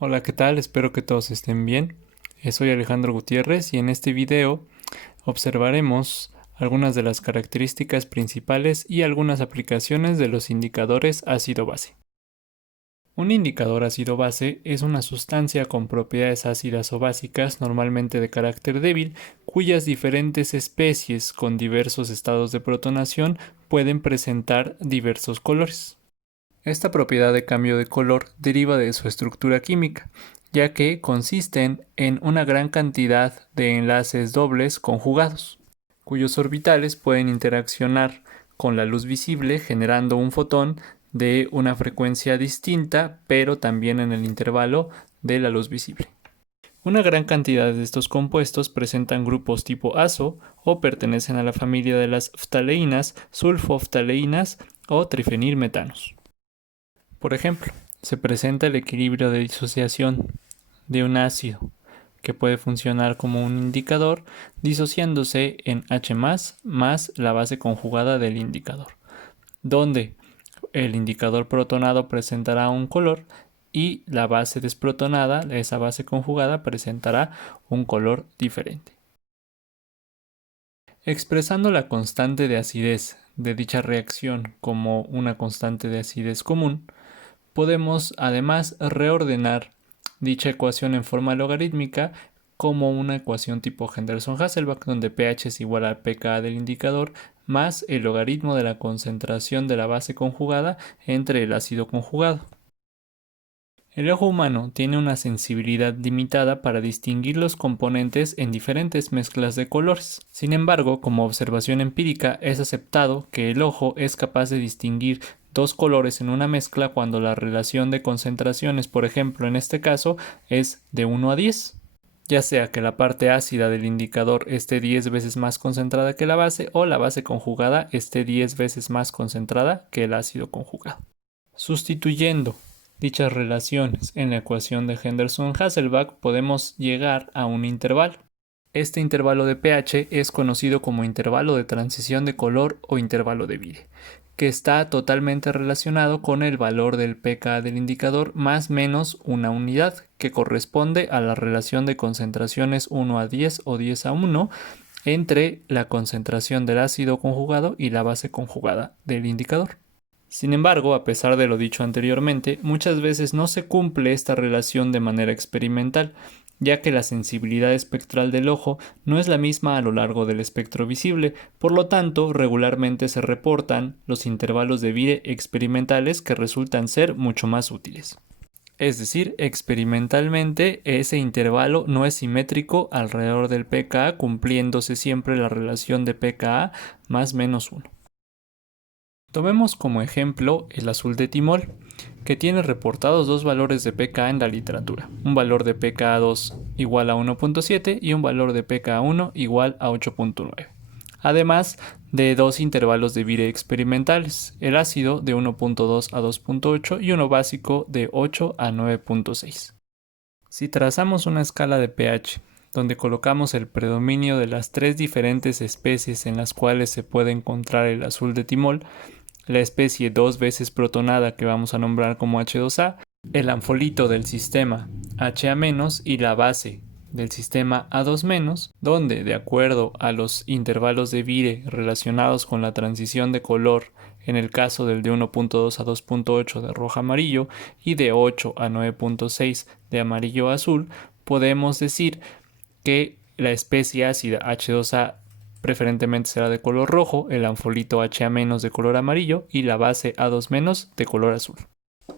Hola, ¿qué tal? Espero que todos estén bien. Soy Alejandro Gutiérrez y en este video observaremos algunas de las características principales y algunas aplicaciones de los indicadores ácido-base. Un indicador ácido-base es una sustancia con propiedades ácidas o básicas, normalmente de carácter débil, cuyas diferentes especies con diversos estados de protonación pueden presentar diversos colores. Esta propiedad de cambio de color deriva de su estructura química, ya que consisten en una gran cantidad de enlaces dobles conjugados, cuyos orbitales pueden interaccionar con la luz visible generando un fotón de una frecuencia distinta, pero también en el intervalo de la luz visible. Una gran cantidad de estos compuestos presentan grupos tipo azo o pertenecen a la familia de las ftaleínas, sulfoftaleínas o trifenilmetanos. Por ejemplo, se presenta el equilibrio de disociación de un ácido, que puede funcionar como un indicador disociándose en H más la base conjugada del indicador, donde el indicador protonado presentará un color y la base desprotonada, esa base conjugada, presentará un color diferente. Expresando la constante de acidez de dicha reacción como una constante de acidez común, podemos además reordenar dicha ecuación en forma logarítmica como una ecuación tipo Henderson-Hasselbalch, donde pH es igual al pKa del indicador más el logaritmo de la concentración de la base conjugada entre el ácido conjugado. El ojo humano tiene una sensibilidad limitada para distinguir los componentes en diferentes mezclas de colores. Sin embargo, como observación empírica, es aceptado que el ojo es capaz de distinguir dos colores en una mezcla cuando la relación de concentraciones, por ejemplo, en este caso, es de 1 a 10. Ya sea que la parte ácida del indicador esté 10 veces más concentrada que la base o la base conjugada esté 10 veces más concentrada que el ácido conjugado. Sustituyendo dichas relaciones en la ecuación de Henderson-Hasselbalch podemos llegar a un intervalo. Este intervalo de pH es conocido como intervalo de transición de color o intervalo de Vire, que está totalmente relacionado con el valor del pKa del indicador más menos una unidad, que corresponde a la relación de concentraciones 1 a 10 o 10 a 1 entre la concentración del ácido conjugado y la base conjugada del indicador. Sin embargo, a pesar de lo dicho anteriormente, muchas veces no se cumple esta relación de manera experimental, ya que la sensibilidad espectral del ojo no es la misma a lo largo del espectro visible, por lo tanto, regularmente se reportan los intervalos de Vire experimentales que resultan ser mucho más útiles. Es decir, experimentalmente ese intervalo no es simétrico alrededor del pKa, cumpliéndose siempre la relación de pKa más menos 1. Tomemos como ejemplo el azul de timol, que tiene reportados dos valores de pKa en la literatura, un valor de pKa2 igual a 1.7 y un valor de pKa1 igual a 8.9. Además de dos intervalos de Vire experimentales, el ácido de 1.2 a 2.8 y uno básico de 8 a 9.6. Si trazamos una escala de pH, donde colocamos el predominio de las tres diferentes especies en las cuales se puede encontrar el azul de timol, la especie dos veces protonada que vamos a nombrar como H2A, el anfolito del sistema Ha- y la base del sistema A2-, donde, de acuerdo a los intervalos de Vire relacionados con la transición de color, en el caso del de 1.2 a 2.8 de rojo amarillo y de 8 a 9.6 de amarillo azul, podemos decir que la especie ácida H2A preferentemente será de color rojo, el anfolito Ha- de color amarillo y la base A2- de color azul.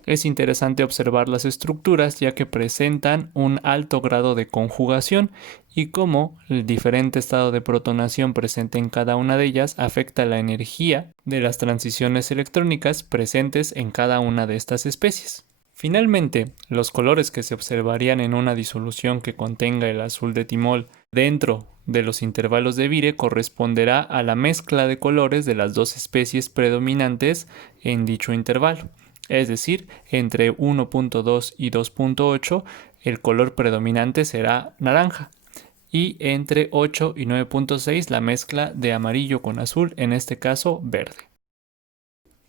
Es interesante observar las estructuras ya que presentan un alto grado de conjugación y cómo el diferente estado de protonación presente en cada una de ellas afecta la energía de las transiciones electrónicas presentes en cada una de estas especies. Finalmente, los colores que se observarían en una disolución que contenga el azul de timol dentro de los intervalos de Vire corresponderá a la mezcla de colores de las dos especies predominantes en dicho intervalo. Es decir, entre 1.2 y 2.8 el color predominante será naranja y entre 8 y 9.6 la mezcla de amarillo con azul, en este caso verde.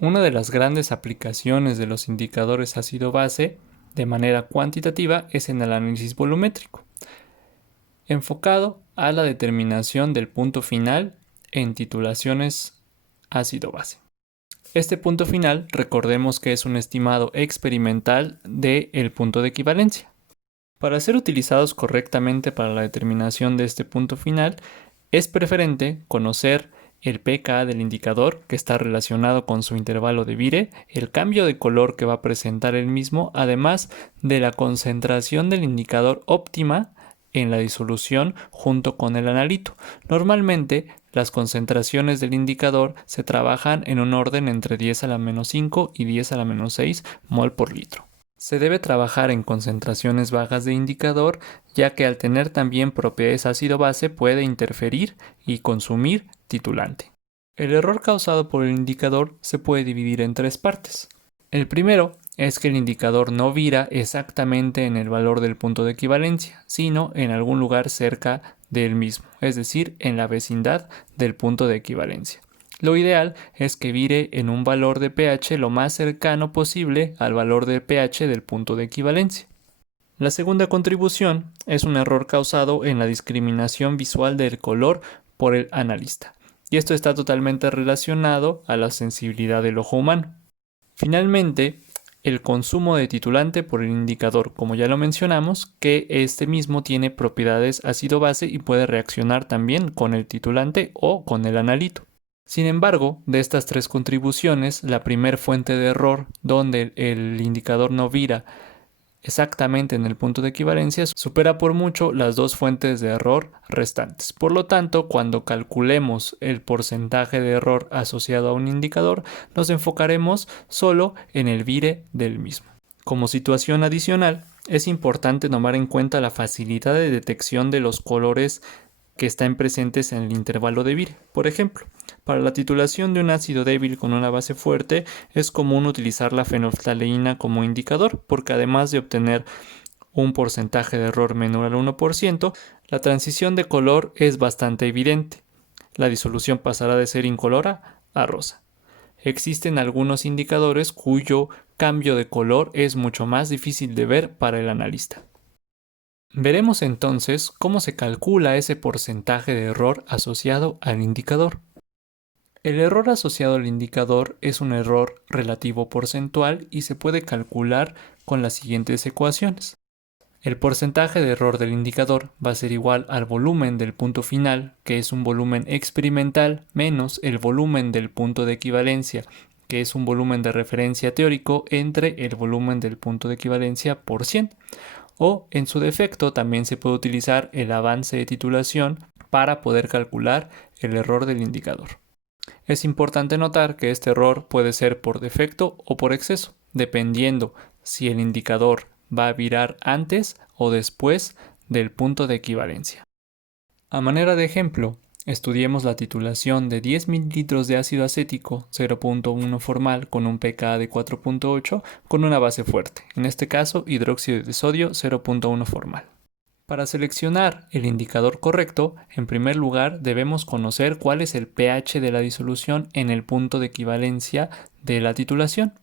Una de las grandes aplicaciones de los indicadores ácido-base de manera cuantitativa es en el análisis volumétrico, enfocado a la determinación del punto final en titulaciones ácido-base. Este punto final, recordemos que es un estimado experimental del punto de equivalencia. Para ser utilizados correctamente para la determinación de este punto final, es preferente conocer el pKa del indicador, que está relacionado con su intervalo de Vire, el cambio de color que va a presentar el mismo, además de la concentración del indicador óptima en la disolución junto con el analito. Normalmente, las concentraciones del indicador se trabajan en un orden entre 10 a la menos 5 y 10 a la menos 6 mol por litro. Se debe trabajar en concentraciones bajas de indicador, ya que al tener también propiedades ácido-base puede interferir y consumir titulante. El error causado por el indicador se puede dividir en tres partes. El primero es que el indicador no vira exactamente en el valor del punto de equivalencia, sino en algún lugar cerca del mismo, es decir, en la vecindad del punto de equivalencia. Lo ideal es que vire en un valor de pH lo más cercano posible al valor de pH del punto de equivalencia. La segunda contribución es un error causado en la discriminación visual del color por el analista, y esto está totalmente relacionado a la sensibilidad del ojo humano. Finalmente, el consumo de titulante por el indicador, como ya lo mencionamos, que este mismo tiene propiedades ácido-base y puede reaccionar también con el titulante o con el analito. Sin embargo, de estas tres contribuciones, la primer fuente de error, donde el indicador no vira exactamente en el punto de equivalencia, supera por mucho las dos fuentes de error restantes. Por lo tanto, cuando calculemos el porcentaje de error asociado a un indicador, nos enfocaremos solo en el vire del mismo. Como situación adicional, es importante tomar en cuenta la facilidad de detección de los colores que están presentes en el intervalo de vire. Por ejemplo, para la titulación de un ácido débil con una base fuerte es común utilizar la fenolftaleína como indicador, porque además de obtener un porcentaje de error menor al 1%, la transición de color es bastante evidente. La disolución pasará de ser incolora a rosa. Existen algunos indicadores cuyo cambio de color es mucho más difícil de ver para el analista. Veremos entonces cómo se calcula ese porcentaje de error asociado al indicador. El error asociado al indicador es un error relativo porcentual y se puede calcular con las siguientes ecuaciones. El porcentaje de error del indicador va a ser igual al volumen del punto final, que es un volumen experimental, menos el volumen del punto de equivalencia, que es un volumen de referencia teórico, entre el volumen del punto de equivalencia por 100. O, en su defecto, también se puede utilizar el avance de titulación para poder calcular el error del indicador. Es importante notar que este error puede ser por defecto o por exceso, dependiendo si el indicador va a virar antes o después del punto de equivalencia. A manera de ejemplo, estudiemos la titulación de 10 ml de ácido acético 0.1 formal con un pKa de 4.8 con una base fuerte, en este caso hidróxido de sodio 0.1 formal. Para seleccionar el indicador correcto, en primer lugar debemos conocer cuál es el pH de la disolución en el punto de equivalencia de la titulación.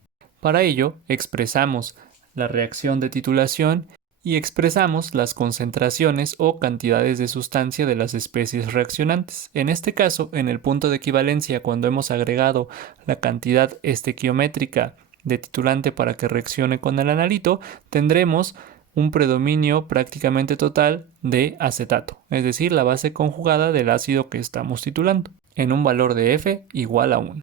Para ello, expresamos la reacción de titulación y expresamos las concentraciones o cantidades de sustancia de las especies reaccionantes. En este caso, en el punto de equivalencia, cuando hemos agregado la cantidad estequiométrica de titulante para que reaccione con el analito, tendremos un predominio prácticamente total de acetato, es decir, la base conjugada del ácido que estamos titulando, en un valor de F igual a 1.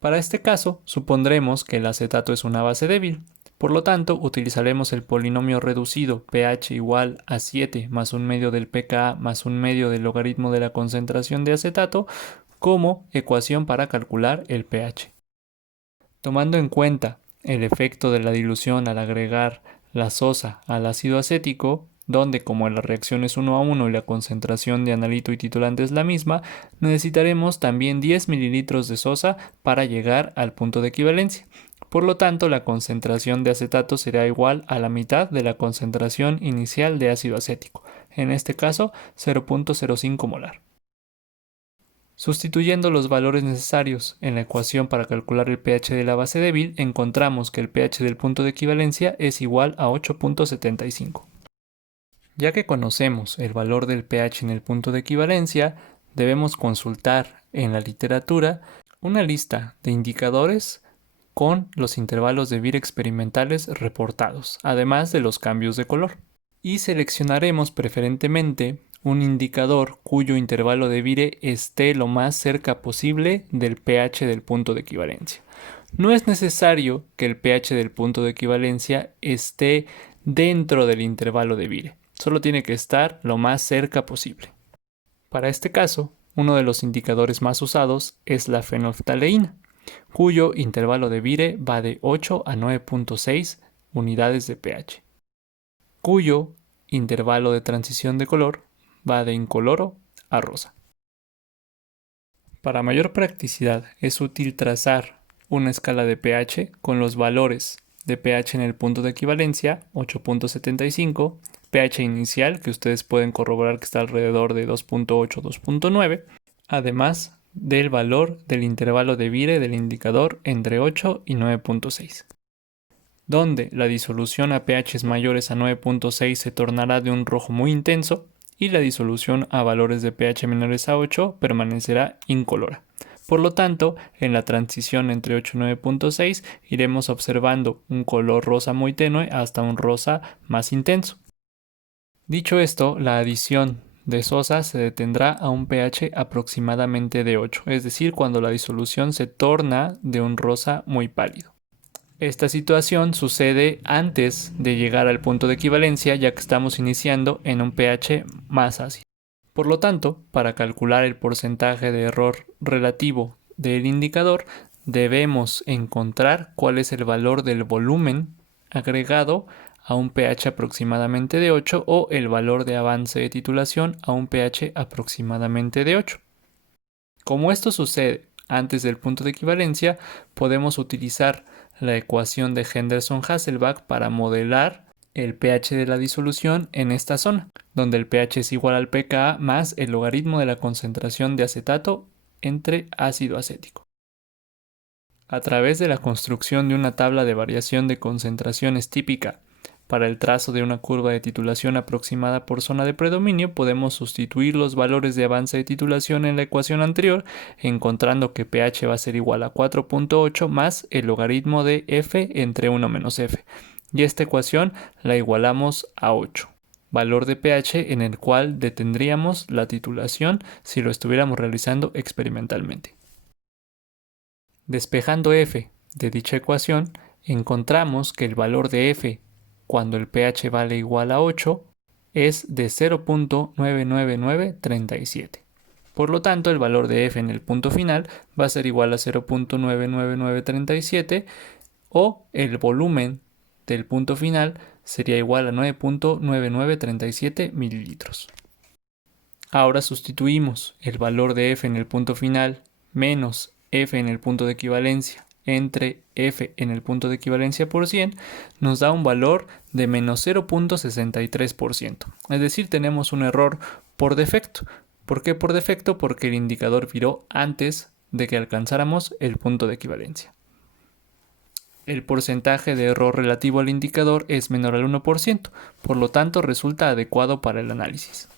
Para este caso, supondremos que el acetato es una base débil. Por lo tanto, utilizaremos el polinomio reducido pH igual a 7 más un medio del pKa más un medio del logaritmo de la concentración de acetato como ecuación para calcular el pH. Tomando en cuenta el efecto de la dilución al agregar la sosa al ácido acético, donde como la reacción es 1 a 1 y la concentración de analito y titulante es la misma, necesitaremos también 10 mililitros de sosa para llegar al punto de equivalencia. Por lo tanto, la concentración de acetato será igual a la mitad de la concentración inicial de ácido acético, en este caso 0.05 molar. Sustituyendo los valores necesarios en la ecuación para calcular el pH de la base débil, encontramos que el pH del punto de equivalencia es igual a 8.75. Ya que conocemos el valor del pH en el punto de equivalencia, debemos consultar en la literatura una lista de indicadores con los intervalos de Beer experimentales reportados, además de los cambios de color. Y seleccionaremos preferentemente un indicador cuyo intervalo de Beer esté lo más cerca posible del pH del punto de equivalencia. No es necesario que el pH del punto de equivalencia esté dentro del intervalo de Beer, solo tiene que estar lo más cerca posible. Para este caso, uno de los indicadores más usados es la fenolftaleína, cuyo intervalo de Beer va de 8 a 9.6 unidades de pH, cuyo intervalo de transición de color va de incoloro a rosa. Para mayor practicidad es útil trazar una escala de pH con los valores de pH en el punto de equivalencia 8.75, pH inicial que ustedes pueden corroborar que está alrededor de 2.8-2.9, además del valor del intervalo de Beer del indicador entre 8 y 9.6. Donde la disolución a pHs mayores a 9.6 se tornará de un rojo muy intenso y la disolución a valores de pH menores a 8 permanecerá incolora. Por lo tanto, en la transición entre 8 y 9.6 iremos observando un color rosa muy tenue hasta un rosa más intenso. Dicho esto, la adición de sosa se detendrá a un pH aproximadamente de 8, es decir, cuando la disolución se torna de un rosa muy pálido. Esta situación sucede antes de llegar al punto de equivalencia, ya que estamos iniciando en un pH más ácido. Por lo tanto, para calcular el porcentaje de error relativo del indicador, debemos encontrar cuál es el valor del volumen agregado a un pH aproximadamente de 8 o el valor de avance de titulación a un pH aproximadamente de 8. Como esto sucede antes del punto de equivalencia, podemos utilizar la ecuación de Henderson-Hasselbalch para modelar el pH de la disolución en esta zona, donde el pH es igual al pKa más el logaritmo de la concentración de acetato entre ácido acético. A través de la construcción de una tabla de variación de concentraciones típica para el trazo de una curva de titulación aproximada por zona de predominio, podemos sustituir los valores de avance de titulación en la ecuación anterior, encontrando que pH va a ser igual a 4.8 más el logaritmo de f entre 1 menos f. Y esta ecuación la igualamos a 8, valor de pH en el cual detendríamos la titulación si lo estuviéramos realizando experimentalmente. Despejando f de dicha ecuación, encontramos que el valor de f cuando el pH vale igual a 8 es de 0.99937. Por lo tanto, el valor de f en el punto final va a ser igual a 0.99937 o el volumen del punto final sería igual a 9.9937 mililitros. Ahora sustituimos el valor de f en el punto final menos f en el punto de equivalencia entre f en el punto de equivalencia por 100 nos da un valor de menos 0.63%. Es decir, tenemos un error por defecto. ¿Por qué por defecto? Porque el indicador viró antes de que alcanzáramos el punto de equivalencia. El porcentaje de error relativo al indicador es menor al 1%, por lo tanto resulta adecuado para el análisis.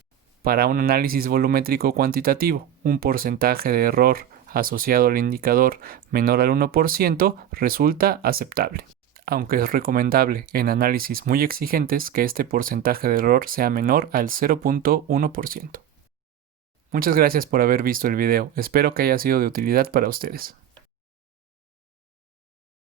Para un análisis volumétrico cuantitativo, un porcentaje de error asociado al indicador menor al 1% resulta aceptable, aunque es recomendable en análisis muy exigentes que este porcentaje de error sea menor al 0.1%. Muchas gracias por haber visto el video, espero que haya sido de utilidad para ustedes.